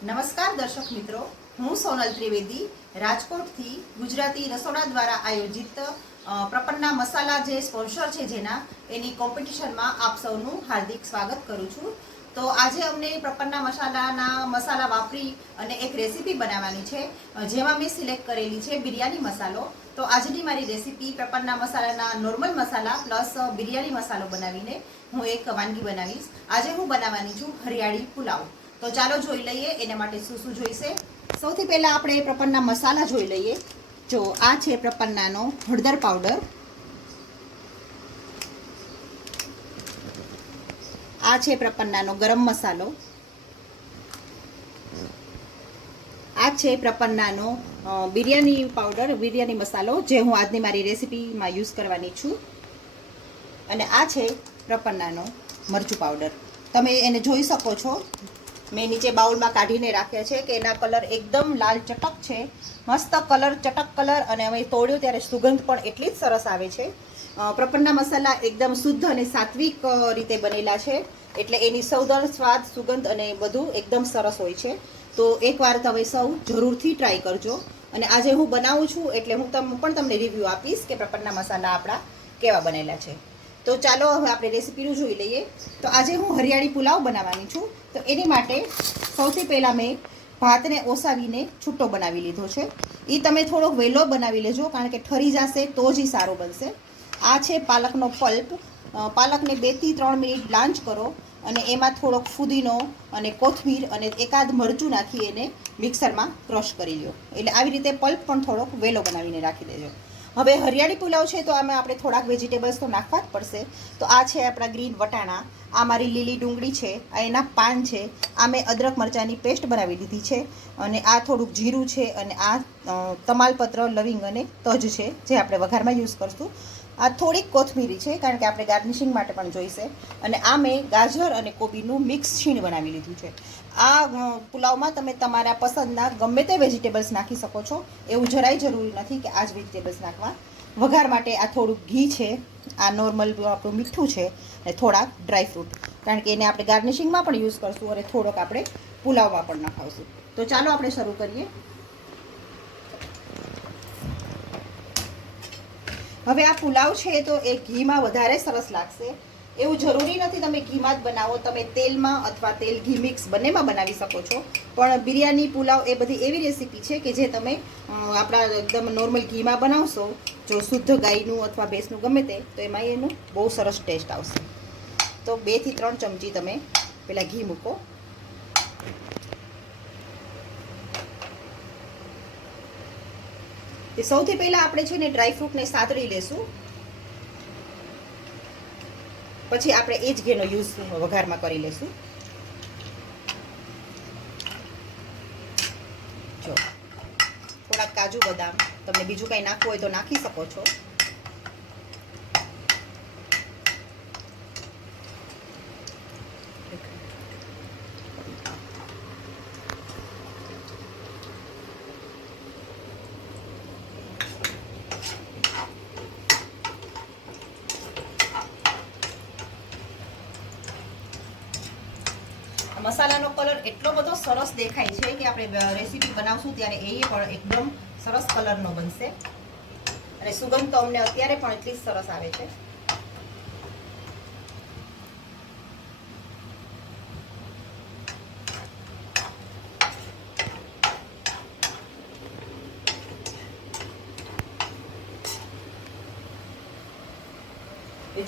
નમસ્કાર દર્શક મિત્રો, હું સોનલ ત્રિવેદી, રાજકોટથી ગુજરાતી રસોડા દ્વારા આયોજિત પ્રપન્ના મસાલા જે સ્પોન્સર છે જેના, એની કોમ્પિટિશનમાં આપ સૌનું હાર્દિક સ્વાગત કરું છું. તો આજે અમને પ્રપન્ના મસાલાના મસાલા વાપરી અને એક રેસીપી બનાવવાની છે. જેમાં મેં સિલેક્ટ કરેલી છે બિરયાની મસાલો. તો આજની મારી રેસીપી પ્રપન્ના મસાલાના નોર્મલ મસાલા પ્લસ બિરયાની મસાલો બનાવીને હું એક વાનગી બનાવીશ. આજે હું બનાવવાની છું હરિયાળી પુલાવ. તો ચાલો જોઈ લઈએ એના માટે શું શું જોઈશે. સૌથી પહેલાં આપણે પ્રપન્ના મસાલા જોઈ લઈએ. જો આ છે પ્રપન્નાનો હળદર પાવડર. આ છે પ્રપન્નાનો ગરમ મસાલો. આ છે પ્રપન્નાનો બિરયાની પાવડર, બિરયાની મસાલો, જે હું આજની મારી રેસીપીમાં યુઝ કરવાની છું. અને આ છે પ્રપન્નાનો મરચું પાવડર. તમે એને જોઈ શકો છો. મેં નીચે બાઉલમાં કાઢીને રાખ્યા છે કે એના કલર એકદમ લાલ ચટક છે. મસ્ત કલર, ચટક કલર અને અમે તોડ્યો ત્યારે સુગંધ પણ એટલી જ સરસ આવે છે. પ્રપન્ના મસાલા એકદમ શુદ્ધ અને સાત્વિક રીતે બનેલા છે. એટલે એની સૌદર સ્વાદ, સુગંધ અને બધું એકદમ સરસ હોય છે. તો એકવાર તમે સૌ જરૂરથી ટ્રાય કરજો. અને આજે હું બનાવું છું એટલે હું તમ પણ તમને રિવ્યૂ આપીશ કે પ્રપન્ના મસાલા આપણા કેવા બનેલા છે. તો ચાલો હવે આપણે રેસીપીનું જોઈ લઈએ. તો આજે હું હરિયાળી પુલાવ બનાવવાની છું. તો એની માટે સૌથી પહેલાં મેં ભાતને ઓસાવીને છૂટો બનાવી લીધો છે. એ તમે થોડોક વહેલો બનાવી લેજો, કારણ કે ઠરી જશે તો જ એ સારો બનશે. આ છે પાલકનો પલ્પ. પાલકને બેથી ત્રણ મિનિટ બ્લાન્ચ કરો અને એમાં થોડોક ફુદીનો અને કોથમીર અને એકાદ મરચું નાખી એને મિક્સરમાં ક્રશ કરી લો એટલે આવી રીતે પલ્પ પણ થોડોક વહેલો બનાવીને રાખી દેજો. હવે હરિયાળી પુલાવ છે તો આમાં આપણે થોડાક વેજીટેબલ્સ તો નાખવા જ પડશે. તો આ છે આપણા ગ્રીન વટાણા. આ મારી લીલી ડુંગળી છે, આ એના પાન છે. આ મેં અદરક મરચાંની પેસ્ટ બનાવી દીધી છે અને આ થોડુંક જીરું છે અને આ તમાલપત્ર, લવિંગ અને તજ છે જે આપણે વઘારમાં યુઝ કરશું. આ થોડીક કોથમીરી છે, કારણ કે આપણે ગાર્નિશિંગ માટે પણ જોઈશે. અને આ મેં ગાજર અને કોબીનું મિક્સ છીણ બનાવી લીધું છે. આ પુલાવમાં તમે તમારા પસંદના ગમે તે વેજીટેબલ્સ નાખી શકો છો. એવું જરાય જરૂરી નથી કે આ જ વેજીટેબલ્સ નાખવા. વઘાર માટે આ થોડુંક ઘી છે. આ નોર્મલ આપણું મીઠું છે અને થોડાક ડ્રાય ફ્રૂટ. કારણ કે એને આપણે ગાર્નિશિંગમાં પણ યુઝ કરશું અને થોડોક આપણે પુલાવમાં પણ નખાવશું. તો ચાલો આપણે શરૂ કરીએ. હવે આ પુલાવ છે તો એ ઘીમાં વધારે સરસ લાગશે. એવું જરૂરી નથી તમે ઘીમાં જ બનાવો, તમે તેલમાં અથવા તેલ ઘી મિક્સ બંનેમાં બનાવી શકો છો. પણ બિરયાની પુલાવ એ બધી એવી રેસીપી છે કે જે તમે આપણા એકદમ નોર્મલ ઘીમાં બનાવશો, જો શુદ્ધ ગાયનું અથવા ભેંસનું ગમે તે, તો એમાં એનું બહુ સરસ ટેસ્ટ આવશે. તો બેથી ત્રણ ચમચી તમે પેલા ઘી મૂકો. તે સૌથી પહેલાં આપણે છે ને ડ્રાય ફ્રૂટને સાતળી લેશું. પછી આપણે એ જ ઘેનો યુઝ વઘારમાં કરી લેશું. જો, થોડાક કાજુ બદામ, તમને બીજું કંઈ નાખવું હોય તો નાખી શકો છો આ મસાલાનો એટલો બધો સરસ દેખાય છે કે આપણે રેસીપી બનાવશું ત્યારે એ પણ એકદમ સરસ કલરનો બનશે. અને સુગંધ તો અમને અત્યારે પણ એટલી જ સરસ આવે છે.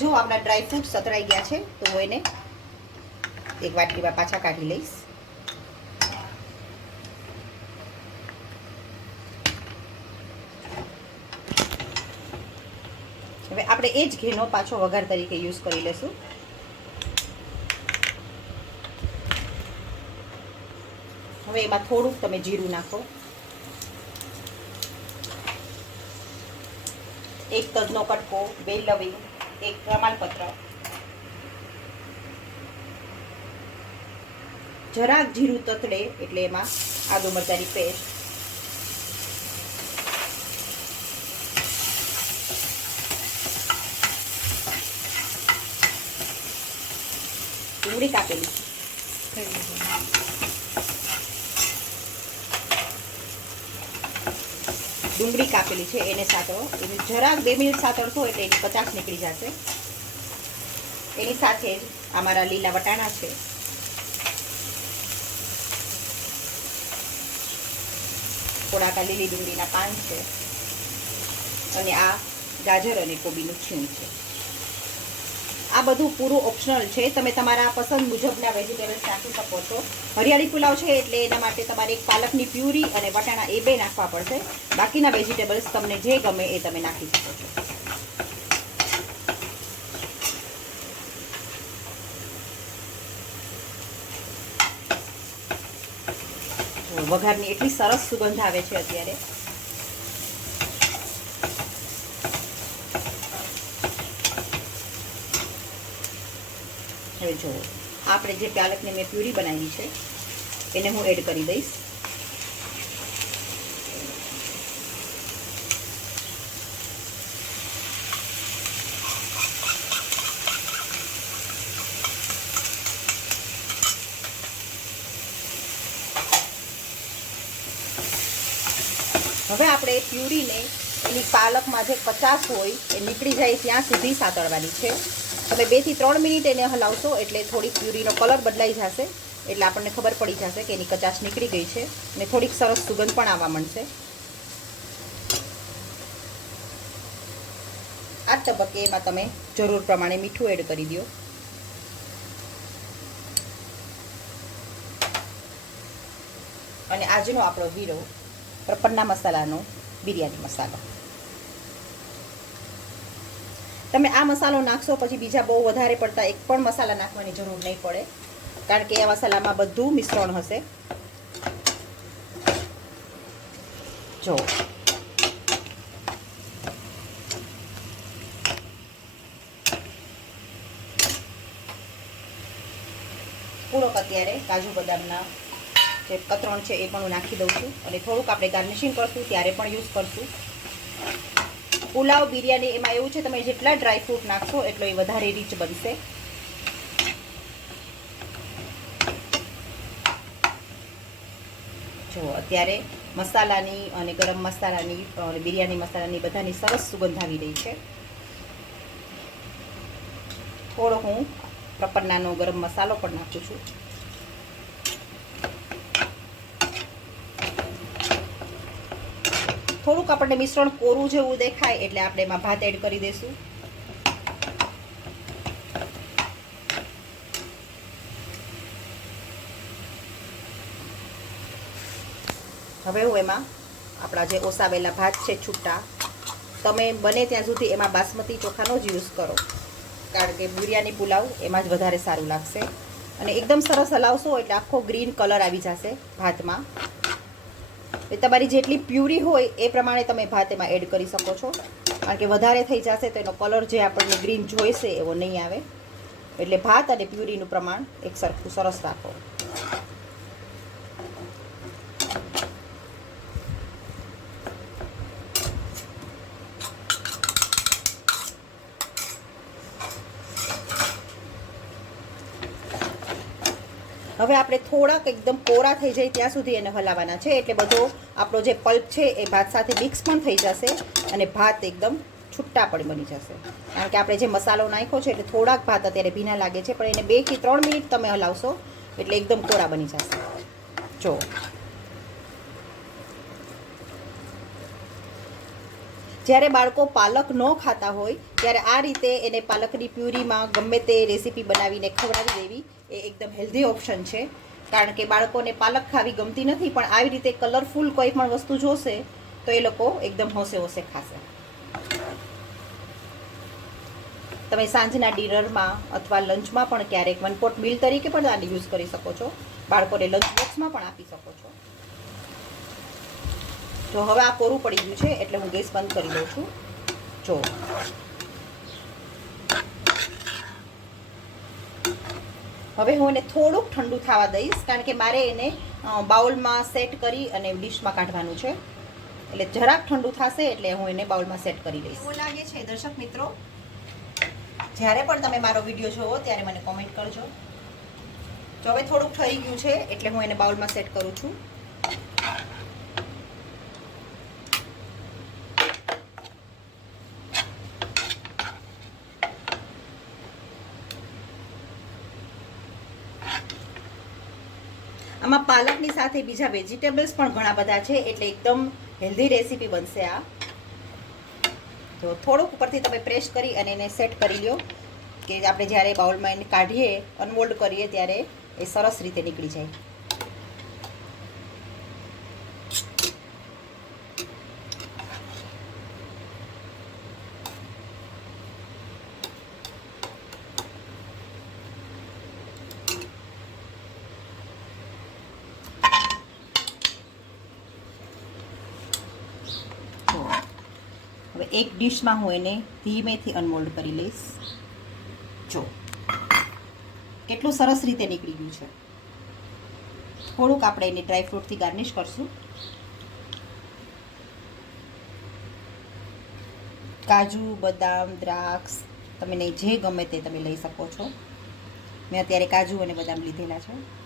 જો આપણા ડ્રાય ફ્રૂટ સતરાઈ ગયા છે, તો હું એને એક વાટકીમાં પાછા કાઢી લઈશ. આપણે એ જ ઘીનો પાછો વઘાર તરીકે યુઝ કરી લેશું. હવે એમાં થોડુંક તમે જીરું નાખો. એક તજનો કટકો, બે લવિંગ, એક પ્રમાણપત્ર. જરાક જીરું તતડે એટલે એમાં આદુ મરચાની પેસ્ટ ડુંગળી કાપેલી ડુંગળી કાપેલી છે, એને સાતળો એને જરાક બે મિનિટ સાતળશો એટલે એની કચાશ નીકળી જશે. એની સાથે જ અમારા લીલા વટાણા છે. થોડાક લીલી ડુંગળીના પાન છે. અને આ ગાજર અને કોબીનું છીણ છે. આ બધું પૂરું ઓપ્શનલ છે. તમે તમારા પસંદ મુજબના વેજીટેબલ્સ નાખી શકો છો. હરિયાળી પુલાવ છે એટલે એના માટે તમારે એક પાલકની પ્યુરી અને વટાણા એ બે નાખવા પડશે. બાકીના વેજીટેબલ્સ તમને જે ગમે એ તમે નાખી શકો છો. વઘારની એટલી સરસ સુગંધ આવે છે અત્યારે. હવે જુઓ. આપણે જે પાલકની મેં પ્યુરી બનાવી છે, એને હું એડ કરી દઈશ. હવે આપણે પ્યુરીને એની પાલકમાં જે કચાશ હોય, એ નીકળી જાય ત્યાં સુધી સાતળવાની છે. તમે બેથી ત્રણ મિનિટ એને હલાવશો એટલે થોડીક પ્યુરીનો કલર બદલાઈ જશે. એટલે આપણને ખબર પડી જશે કે એની કચાશ નીકળી ગઈ છે અને થોડીક સરસ સુગંધ પણ આવવા માંડશે. આ તબક્કે એમાં તમે જરૂર પ્રમાણે મીઠું એડ કરી દો. અને આજનો આપણો હીરો પ્રપન્ના મસાલાનો બિરયાની મસાલો. તમે આ મસાલો નાખશો, પછી બીજા બહુ વધારે પડતા એક પણ મસાલા નાખવાની જરૂર નહીં પડે. કારણ કે આ મસાલામાં બધું મિશ્રણ હશે. જો. પૂરોક અત્યારે કાજુ બદામના જે કતરણ છે એ પણ હું નાખી દઉં છું. અને થોડુંક આપણે ગાર્નિશિંગ કરશું, ત્યારે પણ યુઝ કરશું. પુલાવ, બિરયાની, એમાં એવું છે, તમે જેટલા ડ્રાય ફ્રૂટ નાખશો, એટલો એ વધારે રીચ બનશે. જો, અત્યારે મસાલાની અને ગરમ મસાલાની, અને બિરયાની મસાલાની બધાની સરસ સુગંધ આવી રહી છે. થોડો હું પ્રપન્નાનો ગરમ મસાલો પણ નાખું છું. થોડુંક આપણને મિશ્રણ કોરું જેવું દેખાય એટલે આપણે એમાં ભાત એડ કરી દઈશું હવે હું એમાં આપણા જે ઓસાવેલા ભાત છે છૂટા, તમે બને ત્યાં સુધી એમાં બાસમતી ચોખાનો જ યુઝ કરો. કારણ કે બુરિયાની પુલાવ એમાં જ વધારે સારું લાગશે. અને એકદમ સરસ હલાવશો એટલે આખો ગ્રીન કલર આવી જશે ભાતમાં. એ તમારી જેટલી પ્યુરી હોય એ પ્રમાણે તમે ભાત એમાં એડ કરી શકો છો. કારણ કે વધારે થઈ જશે તો એનો કલર જે આપણને ગ્રીન જોઈશે એવો નહીં આવે. એટલે ભાત અને પ્યુરીનું પ્રમાણ એક સરખું સરસ રાખો. હવે આપણે થોડાક એકદમ કોરા થઈ જાય ત્યાં સુધી એને હલાવવાના છે. એટલે બધો આપણો જે પલ્પ છે એ ભાત સાથે મિક્સ પણ થઈ જશે અને ભાત એકદમ છૂટા પણ બની જશે. કારણ કે આપણે જે મસાલો નાખ્યો છે એટલે થોડાક ભાત અત્યારે ભીના લાગે છે, પણ એને બેથી ત્રણ મિનિટ તમે હલાવશો એટલે એકદમ કોરા બની જશે. જો. જ્યારે બાળકો પાલક ન ખાતા હોય, ત્યારે આ રીતે એને પાલકની પ્યુરીમાં ગમે તે રેસીપી બનાવીને ખવડાવી દેવી એ એકદમ હેલ્ધી ઓપ્શન છે. કારણ કે બાળકોને પાલક ખાવી ગમતી નથી, પણ આવી રીતે કલરફુલ કોઈ પણ વસ્તુ જોશે, તો એ લોકો એકદમ હોંશે હોંશે ખાશે. તમે સાંજના ડિનરમાં અથવા લંચમાં પણ ક્યારેક વન પોટ મિલ તરીકે પણ આને યુઝ કરી શકો છો. બાળકોને લંચ બોક્સમાં પણ આપી શકો છો. જો હવે આ કોરું પડી ગયું છે એટલે હું ગેસ બંધ કરી દઉં છું. જો. હવે હું એને થોડુંક ઠંડુ થવા દઈશ કારણ કે મારે એને બાઉલમાં સેટ કરી અને ડીશમાં કાઢવાનું છે. એટલે જરાક ઠંડુ થશે એટલે હું એને બાઉલમાં સેટ કરી લઈશ એવું લાગે છે દર્શક મિત્રો? જ્યારે પણ તમે મારો વીડિયો જોવો ત્યારે મને કોમેન્ટ કરજો. જો હવે થોડુંક થઈ ગયું છે એટલે હું એને બાઉલમાં સેટ કરું છું. આમાં પાલકની સાથે બીજા વેજીટેબલ્સ પણ ઘણા બધા છે, એટલે એકદમ હેલ્ધી રેસીપી બનશે આ. તો થોડુંક ઉપરથી તમે પ્રેસ કરી અને એને સેટ કરી લો કે આપણે જ્યારે બાઉલમાં એને કાઢીએ, અનમોલ્ડ કરીએ, ત્યારે એ સરસ રીતે નીકળી જાય તો હવે એક ડીશમાં હું એને ધીમેથી અનમોલ્ડ કરી લઈશ. જો. કેટલું સરસ રીતે નીકળી ગયું છે. થોડુંક આપણે એને ડ્રાયફ્રૂટથી ગાર્નિશ કરશું. કાજુ, બદામ, દ્રાક્ષ, તમને જે ગમે તે તમે લઈ શકો છો. મેં અત્યારે કાજુ અને બદામ લીધેલા છે.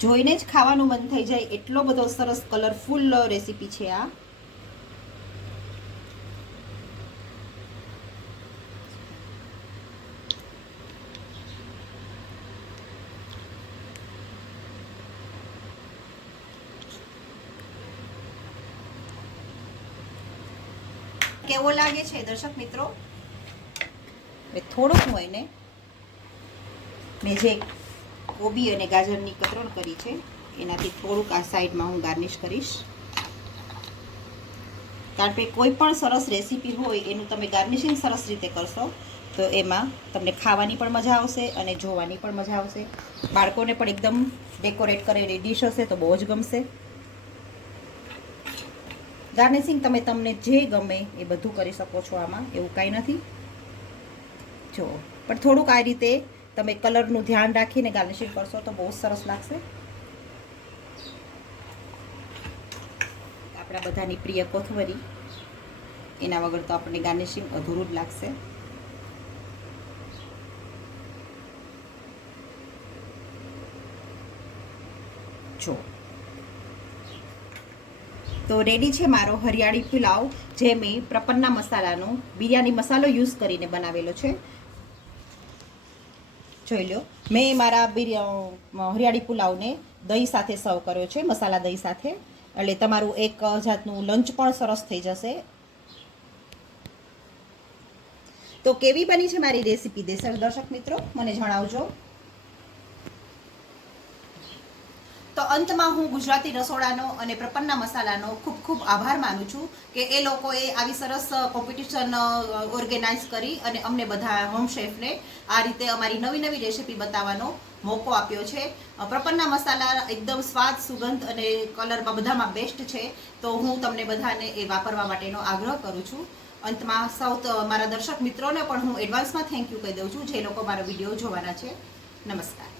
જોઈને જ ખાવાનું મન થઈ જાય. એટલો બધો સરસ કલરફુલ રેસીપી છે આ. કેવો લાગે છે દર્શક મિત્રો? થોડુંક હું એને મેં જે કોબી અને ગાજરની કતરણ કરી છે. એનાથી થોડુંક આ સાઈડમાં હું ગાર્નિશ કરીશ. કારણ કે કોઈ પણ સરસ રેસીપી હોય, એનું તમે ગાર્નિશિંગ સરસ રીતે કરશો, તો એમાં તમને ખાવાની પણ મજા આવશે અને જોવાની પણ મજા આવશે. બાળકોને પણ એકદમ ડેકોરેટ કરેલી ડીશ હશે તો બહુ જ ગમશે. ગાર્નિશિંગ તમે તમને જે ગમે એ બધું કરી શકો છો આમાં, એવું કાંઈ નથી. જો, પણ થોડુંક આ રીતે તમે કલરનું ધ્યાન રાખીને ગાર્નિશિંગ કરશો તો બહુ સરસ લાગશે. આપણા બધાની પ્રિય કોથમરી. એના વગર તો આપણને ગાર્નિશિંગ અધૂરું જ લાગશે. જો. તો રેડી છે મારો હરિયાળી પુલાવ, જે મેં પ્રપન્ના મસાલાનો, બિરયાની મસાલો યુઝ કરીને બનાવેલો છે. જોઈ લો મેં મારા હરિયાળી પુલાવને દહીં સાથે સર્વ કર્યો છે, મસાલા દહીં સાથે. એટલે તમારું એક જાતનું લંચ પણ સરસ થઈ જશે. તો કેવી બની છે મારી રેસીપી? દેસર દર્શક મિત્રો, મને જણાવજો. તો અંતમાં હું ગુજરાતી રસોડાનો અને પ્રપન્ના મસાલાનો ખૂબ ખૂબ આભાર માનું છું કે એ લોકોએ આવી સરસ કોમ્પિટિશન ઓર્ગેનાઇઝ કરી અને અમને બધા હોમ શેફને આ રીતે અમારી નવી નવી રેસીપી બતાવવાનો મોકો આપ્યો છે. પ્રપન્ના મસાલા એકદમ સ્વાદ, સુગંધ અને કલરમાં બધામાં બેસ્ટ છે. તો હું તમને બધાને એ વાપરવા માટેનો આગ્રહ કરું છું. અંતમાં સૌ મારા દર્શક મિત્રોને પણ હું એડવાન્સમાં થેન્ક યુ કહી દઉં છું. જે લોકો મારો વીડિયો જોવાના છે. નમસ્કાર.